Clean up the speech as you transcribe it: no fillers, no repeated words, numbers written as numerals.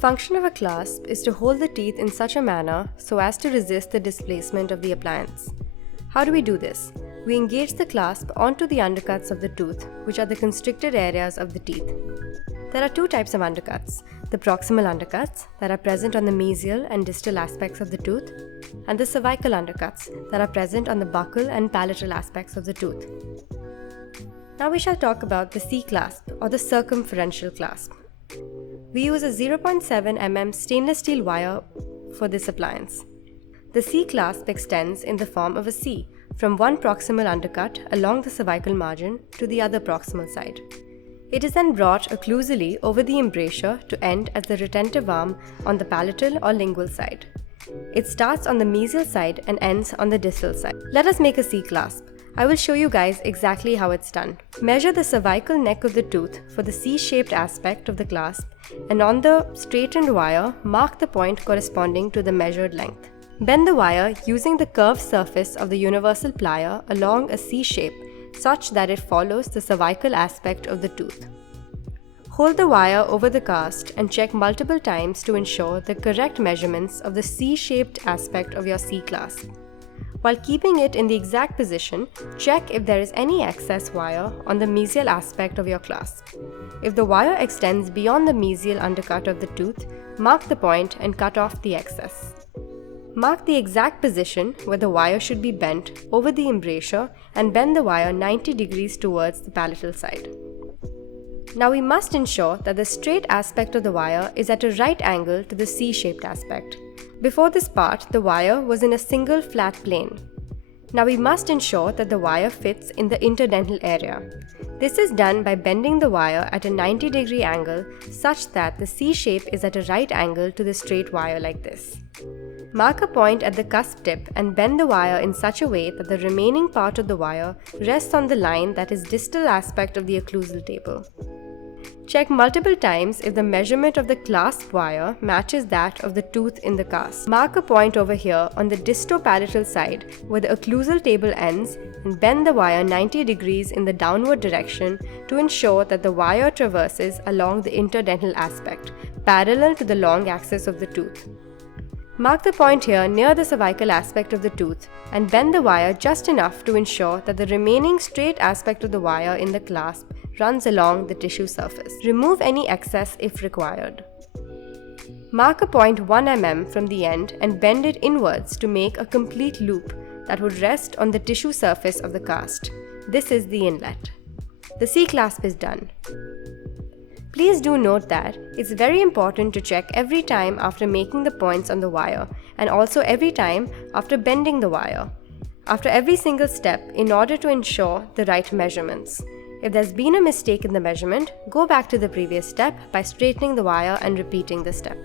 function of a clasp is to hold the teeth in such a manner so as to resist the displacement of the appliance. How do we do this? We engage the clasp onto the undercuts of the tooth, which are the constricted areas of the teeth. There are two types of undercuts: the proximal undercuts that are present on the mesial and distal aspects of the tooth, and the cervical undercuts that are present on the buccal and palatal aspects of the tooth. Now we shall talk about the C-clasp or the circumferential clasp. We use a 0.7 mm stainless steel wire for this appliance. The C-clasp extends in the form of a C from one proximal undercut along the cervical margin to the other proximal side. It is then brought occlusally over the embrasure to end as the retentive arm on the palatal or lingual side. It starts on the mesial side and ends on the distal side. Let us make a C-clasp. I will show you guys exactly how it's done. Measure the cervical neck of the tooth for the C-shaped aspect of the clasp, and on the straightened wire, mark the point corresponding to the measured length. Bend the wire using the curved surface of the universal plier along a C shape such that it follows the cervical aspect of the tooth. Hold the wire over the cast and check multiple times to ensure the correct measurements of the C-shaped aspect of your C-clasp. While keeping it in the exact position, check if there is any excess wire on the mesial aspect of your clasp. If the wire extends beyond the mesial undercut of the tooth, mark the point and cut off the excess. Mark the exact position where the wire should be bent over the embrasure and bend the wire 90 degrees towards the palatal side. Now we must ensure that the straight aspect of the wire is at a right angle to the C-shaped aspect. Before this part, the wire was in a single flat plane. Now we must ensure that the wire fits in the interdental area. This is done by bending the wire at a 90-degree angle such that the C shape is at a right angle to the straight wire like this. Mark a point at the cusp tip and bend the wire in such a way that the remaining part of the wire rests on the line that is distal aspect of the occlusal table. Check multiple times if the measurement of the clasp wire matches that of the tooth in the cast. Mark a point over here on the distopalatal side where the occlusal table ends and bend the wire 90 degrees in the downward direction to ensure that the wire traverses along the interdental aspect, parallel to the long axis of the tooth. Mark the point here near the cervical aspect of the tooth and bend the wire just enough to ensure that the remaining straight aspect of the wire in the clasp runs along the tissue surface. Remove any excess if required. Mark a point 1 mm from the end and bend it inwards to make a complete loop that would rest on the tissue surface of the cast. This is the inlet. The C-clasp is done. Please do note that it's very important to check every time after making the points on the wire and also every time after bending the wire, after every single step in order to ensure the right measurements. If there's been a mistake in the measurement, go back to the previous step by straightening the wire and repeating the step.